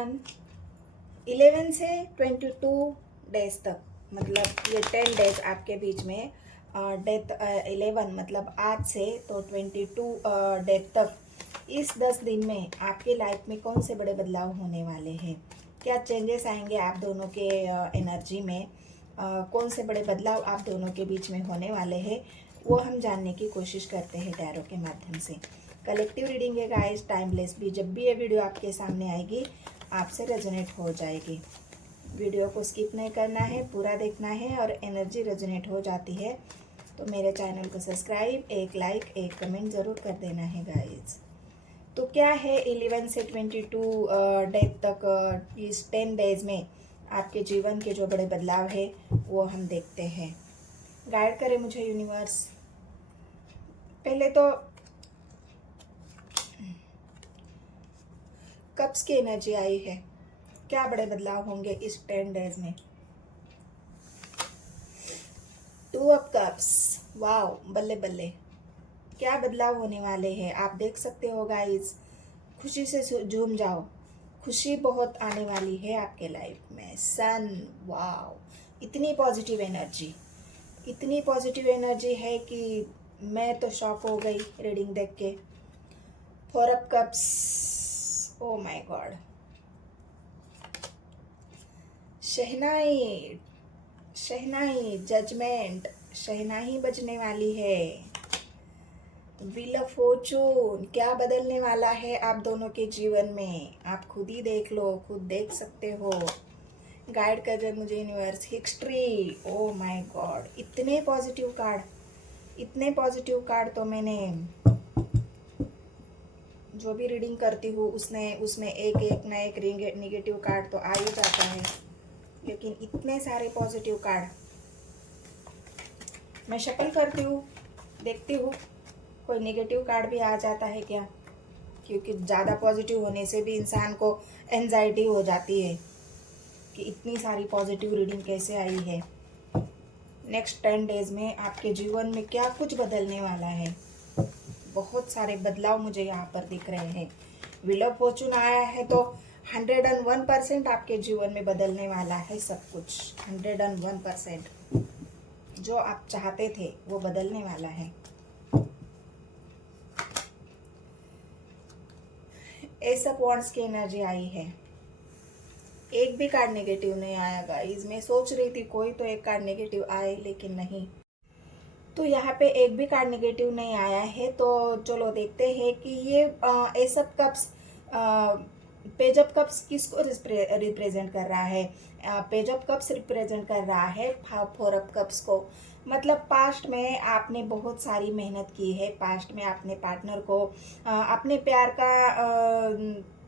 Everyone. 11 से 22 days तक, मतलब ये 10 डेज आपके बीच में डेथ 11 मतलब आज से तो 22 डेज तक, इस 10 दिन में आपके लाइफ में कौन से बड़े बदलाव होने वाले हैं, क्या चेंजेस आएंगे आप दोनों के एनर्जी में, कौन से बड़े बदलाव आप दोनों के बीच में होने वाले हैं, वो हम जानने की कोशिश करते हैं टैरो के माध्यम से। कलेक्टिव रीडिंग है गाइस, टाइमलेस भी। जब भी ये वीडियो आपके सामने आएगी आपसे रेजोनेट हो जाएगी। वीडियो को स्किप नहीं करना है, पूरा देखना है, और एनर्जी रेजोनेट हो जाती है तो मेरे चैनल को सब्सक्राइब, एक लाइक, एक कमेंट ज़रूर कर देना है गाइस। तो क्या है 11 से 22 डेज तक, इस 10 डेज में आपके जीवन के जो बड़े बदलाव है वो हम देखते हैं। गाइड करें मुझे यूनिवर्स। पहले तो कप्स की एनर्जी आई है, क्या बड़े बदलाव होंगे इस 10 डेज में। 2 ऑफ कप्स, वाओ, बल्ले बल्ले, क्या बदलाव होने वाले हैं आप देख सकते हो गाइस। खुशी से झूम जाओ, खुशी बहुत आने वाली है आपके लाइफ में। सन, वाओ, इतनी पॉजिटिव एनर्जी, इतनी पॉजिटिव एनर्जी है कि मैं तो शॉक हो गई रीडिंग देख के। 4 of cups, oh my god, शहनाई, शहनाई, जजमेंट, शहनाई बजने वाली है। व्हील ऑफ फॉर्चून, क्या बदलने वाला है आप दोनों के जीवन में, आप खुद ही देख लो, खुद देख सकते हो। गाइड कर रहे मुझे universe. History, O my God, इतने पॉजिटिव कार्ड, इतने पॉजिटिव कार्ड तो मैंने जो भी रीडिंग करती हूँ उसमें एक एक ना एक निगेटिव कार्ड तो आ ही जाता है, लेकिन इतने सारे पॉजिटिव कार्ड। मैं शफल करती हूँ, देखती हूँ कोई नेगेटिव कार्ड भी आ जाता है क्या, क्योंकि ज़्यादा पॉजिटिव होने से भी इंसान को एंजाइटी हो जाती है कि इतनी सारी पॉजिटिव रीडिंग कैसे आई है। नेक्स्ट 10 डेज में आपके जीवन में क्या कुछ बदलने वाला है, बहुत सारे बदलाव मुझे यहाँ पर दिख रहे हैं। व्हील ऑफ फॉर्चून आया है तो 101% आपके जीवन में बदलने वाला है सब कुछ। 101% जो आप चाहते थे वो बदलने वाला है। एस ऑफ वॉन्ड्स की एनर्जी आई है, एक भी कार्ड नेगेटिव नहीं आया गाइस। मैं सोच रही थी कोई तो एक कार्ड नेगेटिव आए, लेकिन नहीं, तो यहाँ पे एक भी कार्ड नेगेटिव नहीं आया है। तो चलो देखते हैं कि ये S of cups, page of cups किसको रिप्रेजेंट कर रहा है। पेज ऑफ कप्स रिप्रेजेंट कर रहा है 4 ऑफ कप्स को। मतलब पास्ट में आपने बहुत सारी मेहनत की है, पास्ट में आपने पार्टनर को अपने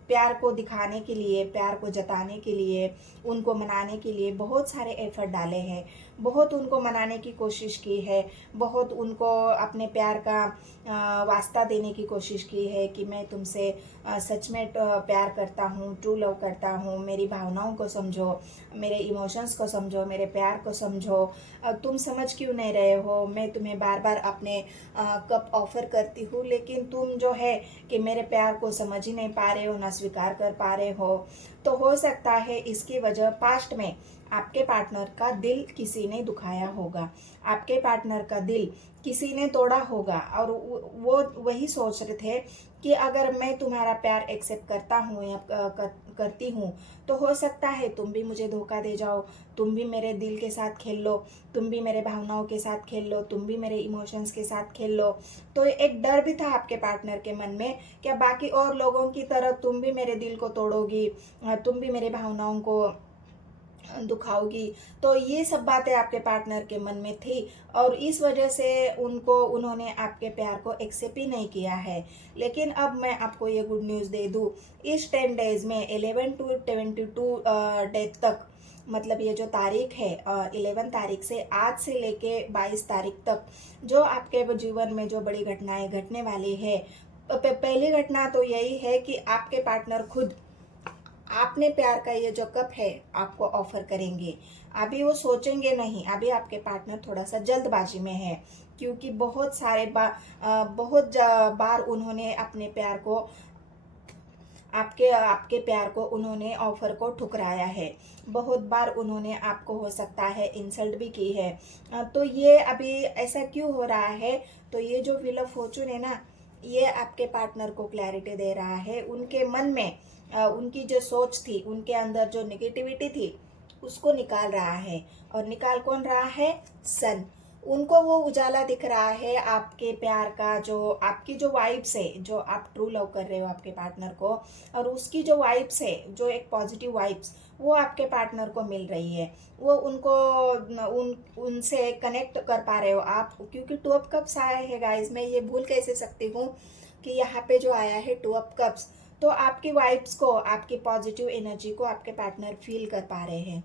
प्यार को दिखाने के लिए, प्यार को जताने के लिए, उनको मनाने के लिए बहुत सारे एफर्ट डाले हैं, बहुत उनको मनाने की कोशिश की है, बहुत उनको अपने प्यार का वास्ता देने की कोशिश की है कि मैं तुमसे सच में प्यार करता हूँ, ट्रू लव करता हूँ, मेरी भावनाओं को समझो, मेरे इमोशंस को समझो, मेरे प्यार को समझो। तुम समझ क्यों नहीं रहे हो, मैं तुम्हें बार बार अपने कप ऑफर करती हूँ, लेकिन तुम जो है कि मेरे प्यार को समझ ही नहीं पा रहे हो, ना स्वीकार कर पा रहे हो। तो हो सकता है इसकी वजह पास्ट में आपके पार्टनर का दिल किसी ने दुखाया होगा, आपके पार्टनर का दिल किसी ने तोड़ा होगा, और वो वही सोच रहे थे कि अगर मैं तुम्हारा प्यार एक्सेप्ट करता हूँ या करती हूँ तो हो सकता है तुम भी मुझे धोखा दे जाओ, तुम भी मेरे दिल के साथ खेल लो, तुम भी मेरे भावनाओं के साथ खेल लो, तुम भी मेरे इमोशंस के साथ खेल लो। तो एक डर भी था आपके पार्टनर के मन में, क्या बाकी और लोगों की तरह तुम भी मेरे दिल को तोड़ोगी, तुम भी मेरे भावनाओं को दुखाओगी। तो ये सब बातें आपके पार्टनर के मन में थी, और इस वजह से उन्होंने आपके प्यार को एक्सेप्ट ही नहीं किया है। लेकिन अब मैं आपको ये गुड न्यूज़ दे दूँ, इस 10 डेज में 11 to 22 डेज तक, मतलब ये जो तारीख है 11 तारीख से आज से लेके 22 तारीख तक, जो आपके जीवन में जो बड़ी घटनाएं घटने वाली है। पहली घटना तो यही है कि आपके पार्टनर खुद आपने प्यार का ये जो कप है आपको ऑफर करेंगे। अभी वो सोचेंगे नहीं, अभी आपके पार्टनर थोड़ा सा जल्दबाजी में है, क्योंकि बहुत बार उन्होंने अपने प्यार को आपके आपके प्यार को उन्होंने ऑफर को ठुकराया है। बहुत बार उन्होंने आपको हो सकता है इंसल्ट भी की है। तो ये अभी ऐसा क्यों हो रहा है? तो ये जो व्हील ऑफ फॉर्चून है ना, ये आपके पार्टनर को क्लैरिटी दे रहा है। उनके मन में उनकी जो सोच थी, उनके अंदर जो नेगेटिविटी थी, उसको निकाल रहा है। और निकाल कौन रहा है? सन। उनको वो उजाला दिख रहा है आपके प्यार का, जो आपकी जो वाइब्स है, जो आप ट्रू लव कर रहे हो आपके पार्टनर को, और उसकी जो वाइब्स है, जो एक पॉजिटिव वाइब्स, वो आपके पार्टनर को मिल रही है। वो उनको उनसे कनेक्ट कर पा रहे हो आप, क्योंकि टू ऑफ कप्स आया है गाइस। मैं ये भूल कैसे सकती हूँ कि यहाँ पे जो आया है टू ऑफ कप्स, तो आपकी वाइब्स को, आपकी पॉजिटिव एनर्जी को आपके पार्टनर फील कर पा रहे हैं,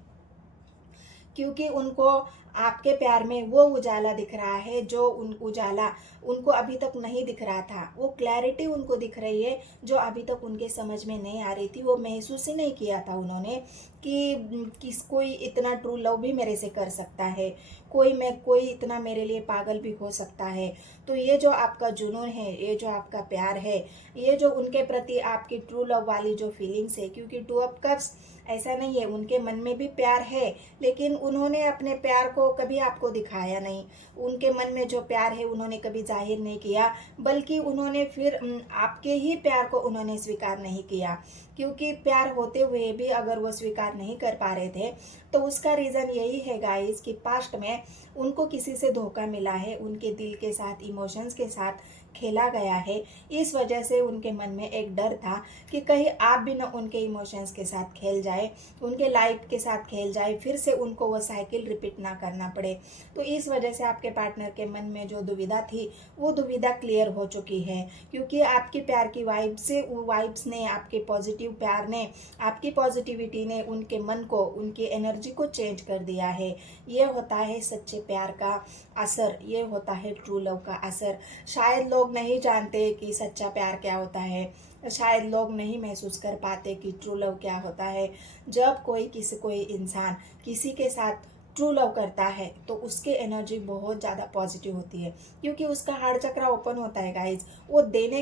क्योंकि उनको आपके प्यार में वो उजाला दिख रहा है जो उन उजाला उनको अभी तक नहीं दिख रहा था। वो क्लैरिटी उनको दिख रही है जो अभी तक उनके समझ में नहीं आ रही थी। वो महसूस ही नहीं किया था उन्होंने कि कोई इतना ट्रू लव भी मेरे से कर सकता है, कोई इतना मेरे लिए पागल भी हो सकता है। तो ये जो आपका जुनून है, ये जो आपका प्यार है, ये जो उनके प्रति आपकी ट्रू लव वाली जो फीलिंग्स है, क्योंकि टू ऑफ कप्स ऐसा नहीं है, उनके मन में भी प्यार है, लेकिन उन्होंने अपने प्यार को कभी आपको दिखाया नहीं। उनके मन में जो प्यार है उन्होंने कभी जाहिर नहीं किया, बल्कि उन्होंने फिर आपके ही प्यार को उन्होंने स्वीकार नहीं किया। क्योंकि प्यार होते हुए भी अगर वो स्वीकार नहीं कर पा रहे थे, तो उसका रीज़न यही है गाइस कि पास्ट में उनको किसी से धोखा मिला है, उनके दिल के साथ, इमोशंस के साथ खेला गया है। इस वजह से उनके मन में एक डर था कि कहीं आप भी ना उनके इमोशंस के साथ खेल जाए, उनके लाइफ के साथ खेल जाए, फिर से उनको वो साइकिल रिपीट ना करना पड़े। तो इस वजह से आपके पार्टनर के मन में जो दुविधा थी, वो दुविधा क्लियर हो चुकी है, क्योंकि आपकी प्यार की वाइब्स ने, आपके पॉजिटिव प्यार ने, आपकी पॉजिटिविटी ने उनके मन को, उनकी एनर्जी को चेंज कर दिया है। ये होता है सच्चे प्यार का असर, ये होता है ट्रू लव का असर। शायद लोग नहीं जानते कि सच्चा प्यार क्या होता है, शायद लोग नहीं महसूस कर पाते कि ट्रू लव क्या होता है। जब कोई इंसान किसी के साथ ट्रू लव करता है, तो उसकी एनर्जी बहुत ज़्यादा पॉजिटिव होती है, क्योंकि उसका हार्ट चक्र ओपन होता है गाइज। वो देने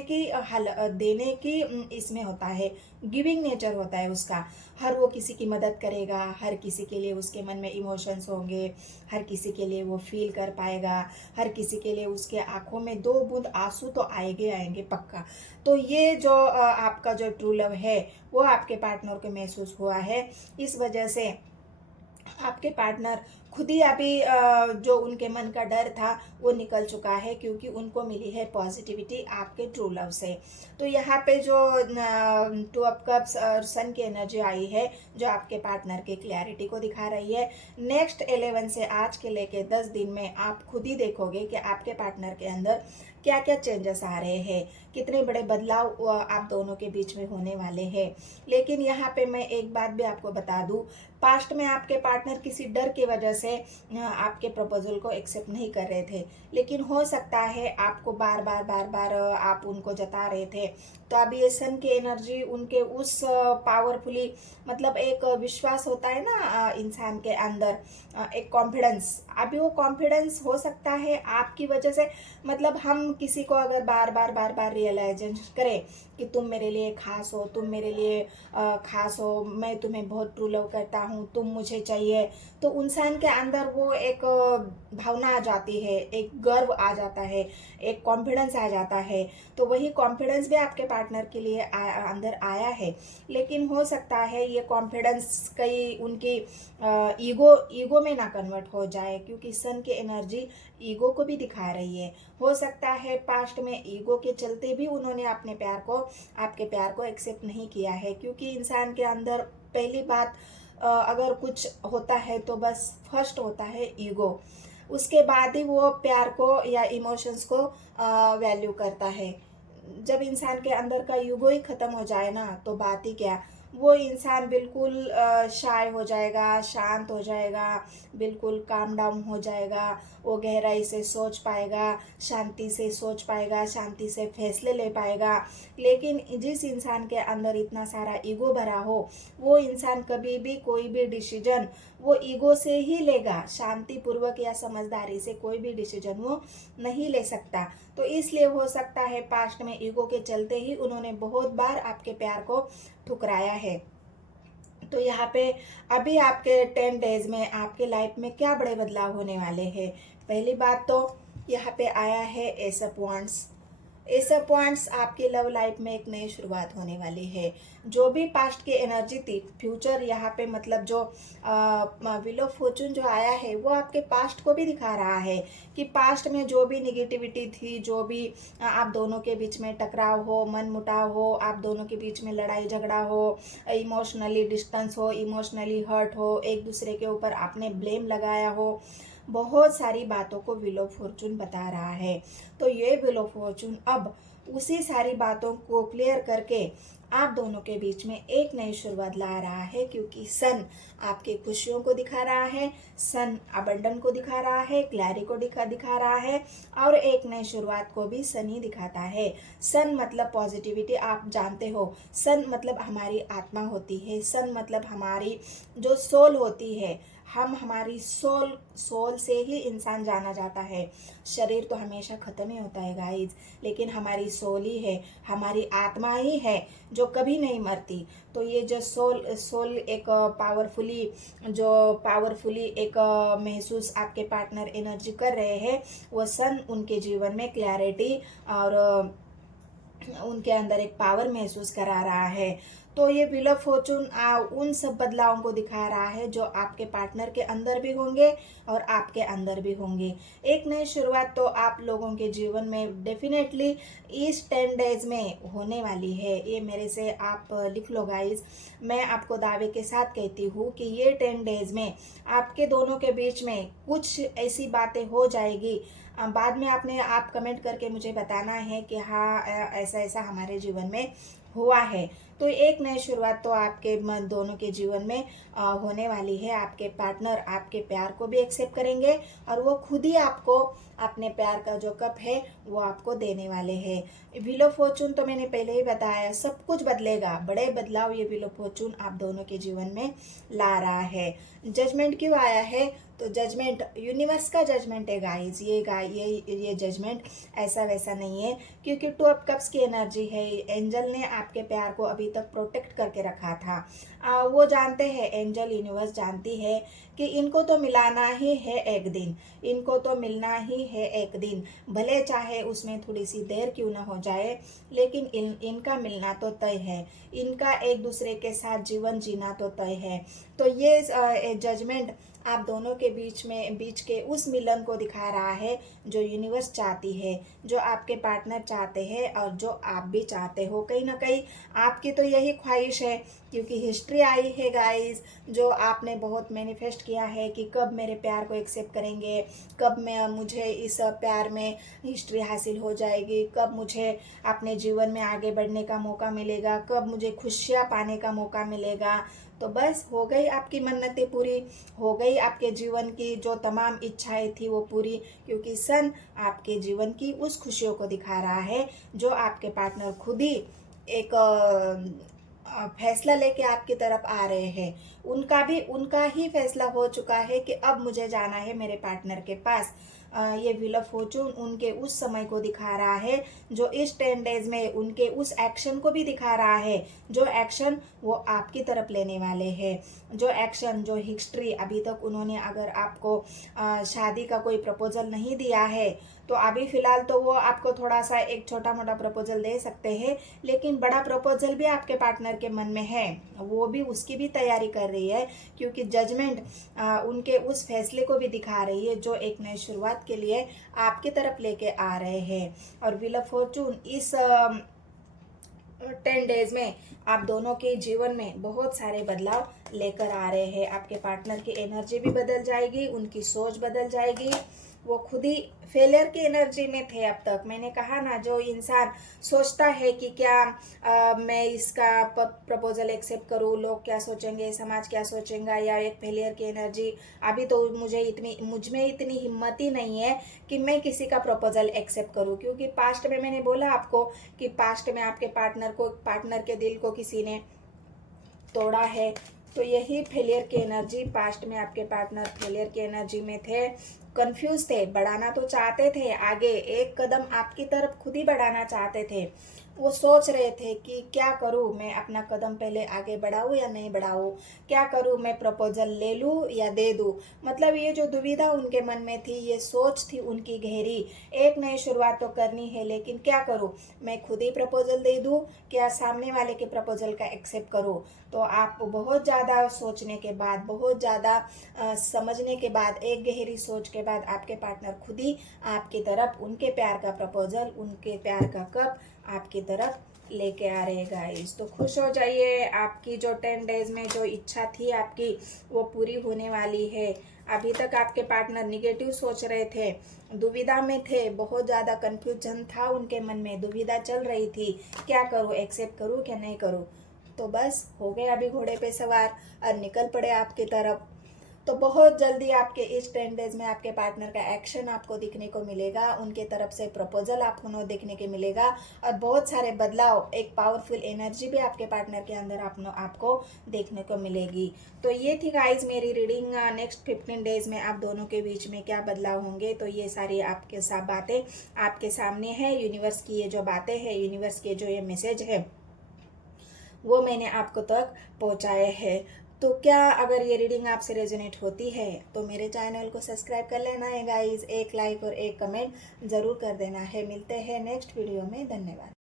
की इसमें होता है, गिविंग नेचर होता है उसका। हर वो किसी की मदद करेगा, हर किसी के लिए उसके मन में इमोशंस होंगे, हर किसी के लिए वो फील कर पाएगा, हर किसी के लिए उसके आंखों में 2 बूंद आंसू तो आएंगे पक्का। तो ये जो आपका जो ट्रू लव है, वो आपके पार्टनर को महसूस हुआ है। इस वजह से आपके पार्टनर खुद ही अभी जो उनके मन का डर था वो निकल चुका है, क्योंकि उनको मिली है पॉजिटिविटी आपके ट्रू लव से। तो यहाँ पे जो टू ऑफ कप्स और सन की एनर्जी आई है, जो आपके पार्टनर की क्लैरिटी को दिखा रही है। नेक्स्ट 11 से आज के लेके 10 दिन में आप खुद ही देखोगे कि आपके पार्टनर के अंदर क्या क्या चेंजेस आ रहे हैं, कितने बड़े बदलाव आप दोनों के बीच में होने वाले हैं। लेकिन यहाँ पे मैं एक बात भी आपको बता दूं, पास्ट में आपके पार्टनर किसी डर की वजह से आपके प्रपोजल को एक्सेप्ट नहीं कर रहे थे, लेकिन हो सकता है आपको बार बार आप उनको जता रहे थे। तो अभी ये सन की एनर्जी उनके उस पावरफुली, मतलब एक विश्वास होता है ना इंसान के अंदर, एक कॉन्फिडेंस, अभी वो कॉन्फिडेंस हो सकता है आपकी वजह से। मतलब हम किसी को अगर बार बार रियलाइजेशन करें कि तुम मेरे लिए खास हो, तुम मेरे लिए खास हो, मैं तुम्हें बहुत ट्रू लव करता हूँ, तुम मुझे चाहिए, तो इंसान के अंदर वो एक भावना आ जाती है, एक गर्व आ जाता है, एक कॉन्फिडेंस आ जाता है। तो वही कॉन्फिडेंस भी आपके पार्टनर के लिए अंदर आया है, लेकिन हो सकता है ये कॉन्फिडेंस कई उनकी ईगो में ना कन्वर्ट हो जाए, क्योंकि सन की एनर्जी ईगो को भी दिखा रही है। हो सकता है पास्ट में ईगो के चलते भी उन्होंने आपके प्यार को एक्सेप्ट नहीं किया है, क्योंकि इंसान के अंदर पहली बात अगर कुछ होता है तो बस फर्स्ट होता है ईगो, उसके बाद ही वो प्यार को या इमोशंस को वैल्यू करता है। जब इंसान के अंदर का ईगो ही खत्म हो जाए ना, तो बात ही क्या, वो इंसान बिल्कुल शाय हो जाएगा, शांत हो जाएगा, बिल्कुल काम डाउन हो जाएगा। वो गहराई से सोच पाएगा, शांति से सोच पाएगा, शांति से फैसले ले पाएगा। लेकिन जिस इंसान के अंदर इतना सारा ईगो भरा हो, वो इंसान कभी भी कोई भी डिसीजन वो ईगो से ही लेगा, शांतिपूर्वक या समझदारी से कोई भी डिसीजन वो नहीं ले सकता। तो इसलिए हो सकता है पास्ट में ईगो के चलते ही उन्होंने बहुत बार आपके प्यार को ठुकराया है। तो यहाँ पे अभी आपके 10 डेज में आपके लाइफ में क्या बड़े बदलाव होने वाले हैं। पहली बात तो यहाँ पे आया है S of wands. S of wands आपकी लव लाइफ में एक नई शुरुआत होने वाली है। जो भी पास्ट की एनर्जी थी, फ्यूचर यहाँ पे मतलब जो व्हील ऑफ फॉर्चून जो आया है वो आपके पास्ट को भी दिखा रहा है कि पास्ट में जो भी निगेटिविटी थी, जो भी आप दोनों के बीच में टकराव हो, मन मुटाव हो, आप दोनों के बीच में लड़ाई झगड़ा हो, इमोशनली डिस्टेंस हो, इमोशनली हर्ट हो, एक दूसरे के ऊपर आपने ब्लेम लगाया हो, बहुत सारी बातों को व्हील ऑफ फॉर्चून बता रहा है। तो ये व्हील ऑफ फॉर्चून अब उसी सारी बातों को क्लियर करके आप दोनों के बीच में एक नई शुरुआत ला रहा है, क्योंकि सन आपके खुशियों को दिखा रहा है, सन अबंडन को दिखा रहा है, क्लैरिटी को दिखा रहा है, और एक नई शुरुआत को भी सन ही दिखाता है। सन मतलब पॉजिटिविटी, आप जानते हो सन मतलब हमारी आत्मा होती है, सन मतलब हमारी जो सोल होती है। हम हमारी सोल से ही इंसान जाना जाता है। शरीर तो हमेशा ख़त्म ही होता है गाइज, लेकिन हमारी सोल ही है, हमारी आत्मा ही है जो कभी नहीं मरती। तो ये जो सोल एक पावरफुली एक महसूस आपके पार्टनर एनर्जी कर रहे हैं, वो सन उनके जीवन में क्लैरिटी और उनके अंदर एक पावर महसूस करा रहा है। तो ये व्हील ऑफ फॉर्चून उन सब बदलावों को दिखा रहा है जो आपके पार्टनर के अंदर भी होंगे और आपके अंदर भी होंगे। एक नई शुरुआत तो आप लोगों के जीवन में डेफिनेटली इस 10 डेज में होने वाली है। ये मेरे से आप लिख लो गाइज। मैं आपको दावे के साथ कहती हूँ कि ये 10 डेज में आपके दोनों के बीच में कुछ ऐसी बातें हो जाएगी। बाद में आप कमेंट करके मुझे बताना है कि हाँ ऐसा ऐसा हमारे जीवन में हुआ है। तो एक नई शुरुआत तो आपके दोनों के जीवन में होने वाली है। आपके पार्टनर आपके प्यार को भी एक्सेप्ट करेंगे और वो खुद ही आपको अपने प्यार का जो कप है वो आपको देने वाले हैं। व्हील ऑफ फॉर्चून तो मैंने पहले ही बताया, सब कुछ बदलेगा, बड़े बदलाव ये व्हील ऑफ फॉर्चून आप दोनों के जीवन में ला रहा है। जजमेंट क्यों आया है? तो जजमेंट यूनिवर्स का जजमेंट है गाइज। ये जजमेंट ऐसा वैसा नहीं है, क्योंकि 2 ऑफ कप्स की एनर्जी है। एंजल ने आपके प्यार को अभी तक प्रोटेक्ट करके रखा था। वो जानते हैं, एंजल यूनिवर्स जानती है कि इनको तो मिलाना ही है एक दिन, इनको तो मिलना ही है एक दिन, भले चाहे उसमें थोड़ी सी देर क्यों ना हो जाए, लेकिन इनका मिलना तो तय है, इनका एक दूसरे के साथ जीवन जीना तो तय है। तो ये जजमेंट आप दोनों के बीच के उस मिलन को दिखा रहा है जो यूनिवर्स चाहती है, जो आपके पार्टनर चाहते हैं और जो आप भी चाहते हो। कहीं ना कहीं आपकी तो यही ख्वाहिश है, क्योंकि हिस्ट्री आई है गाइस, जो आपने बहुत मैनिफेस्ट किया है कि कब मेरे प्यार को एक्सेप्ट करेंगे, कब मुझे इस प्यार में हिस्ट्री हासिल हो जाएगी, कब मुझे अपने जीवन में आगे बढ़ने का मौका मिलेगा, कब मुझे खुशियाँ पाने का मौका मिलेगा। तो बस हो गई आपकी मन्नतें पूरी, हो गई आपके जीवन की जो तमाम इच्छाएं थी वो पूरी, क्योंकि सन आपके जीवन की उस खुशियों को दिखा रहा है जो आपके पार्टनर खुद ही एक फैसला लेके आपकी तरफ आ रहे हैं। उनका ही फैसला हो चुका है कि अब मुझे जाना है मेरे पार्टनर के पास। ये व्हील ऑफ फॉर्चून उनके उस समय को दिखा रहा है जो इस 10 डेज में उनके उस एक्शन को भी दिखा रहा है, जो एक्शन वो आपकी तरफ लेने वाले हैं, जो एक्शन जो हिस्ट्री अभी तक उन्होंने अगर आपको शादी का कोई प्रपोजल नहीं दिया है तो अभी फ़िलहाल तो वो आपको थोड़ा सा एक छोटा मोटा प्रपोजल दे सकते हैं, लेकिन बड़ा प्रपोजल भी आपके पार्टनर के मन में है, वो भी उसकी भी तैयारी कर रही है, क्योंकि जजमेंट उनके उस फैसले को भी दिखा रही है जो एक नई शुरुआत के लिए आपकी तरफ लेके आ रहे हैं। और व्हील ऑफ फॉर्चून इस 10 डेज में आप दोनों के जीवन में बहुत सारे बदलाव लेकर आ रहे हैं। आपके पार्टनर की एनर्जी भी बदल जाएगी, उनकी सोच बदल जाएगी, वो खुद ही फेलियर की एनर्जी में थे अब तक। मैंने कहा ना, जो इंसान सोचता है कि क्या मैं इसका प्रपोजल एक्सेप्ट करूँ, लोग क्या सोचेंगे, समाज क्या सोचेगा, या एक फेलियर की एनर्जी, अभी तो मुझ में इतनी हिम्मत ही नहीं है कि मैं किसी का प्रपोजल एक्सेप्ट करूँ। क्योंकि पास्ट में मैंने बोला आपको कि पास्ट में आपके पार्टनर के दिल को किसी ने तोड़ा है। तो यही फेलियर की एनर्जी, पास्ट में आपके पार्टनर फेलियर की एनर्जी में थे, कंफ्यूज थे, बढ़ाना तो चाहते थे आगे, एक कदम आपकी तरफ खुद ही बढ़ाना चाहते थे। वो सोच रहे थे कि क्या करूं, मैं अपना कदम पहले आगे बढ़ाऊं या नहीं बढ़ाऊं, क्या करूं, मैं प्रपोजल ले लूं या दे दूं। मतलब ये जो दुविधा उनके मन में थी, ये सोच थी उनकी गहरी, एक नई शुरुआत तो करनी है, लेकिन क्या करूं, मैं खुद ही प्रपोजल दे दूं क्या सामने वाले के प्रपोजल का एक्सेप्ट करूं। तो आप बहुत ज़्यादा सोचने के बाद, बहुत ज़्यादा समझने के बाद, एक गहरी सोच के बाद आपके पार्टनर खुद ही आपकी तरफ उनके प्यार का प्रपोजल, उनके प्यार का कप आपकी तरफ लेके आ रहे गाइस। तो खुश हो जाइए, आपकी जो 10 डेज में जो इच्छा थी आपकी, वो पूरी होने वाली है। अभी तक आपके पार्टनर निगेटिव सोच रहे थे, दुविधा में थे, बहुत ज़्यादा कंफ्यूजन था उनके मन में, दुविधा चल रही थी, क्या करूँ, एक्सेप्ट करूँ क्या नहीं करूँ। तो बस हो गए अभी घोड़े पे सवार और निकल पड़े आपकी तरफ। तो बहुत जल्दी आपके इस 10 डेज में आपके पार्टनर का एक्शन आपको दिखने को मिलेगा, उनके तरफ से प्रपोजल आपको देखने के मिलेगा, और बहुत सारे बदलाव, एक पावरफुल एनर्जी भी आपके पार्टनर के अंदर आपको देखने को मिलेगी। तो ये थी गाइज मेरी रीडिंग। नेक्स्ट 15 डेज में आप दोनों के बीच में क्या बदलाव होंगे, तो ये सारी आपके साथ बातें आपके सामने है। यूनिवर्स की ये जो बातें हैं, यूनिवर्स के जो ये मैसेज है, वो मैंने आपको तक पहुंचाए हैं। तो क्या अगर ये रीडिंग आपसे रेजोनेट होती है तो मेरे चैनल को सब्सक्राइब कर लेना है गाइज, एक लाइक और एक कमेंट ज़रूर कर देना है। मिलते हैं नेक्स्ट वीडियो में, धन्यवाद।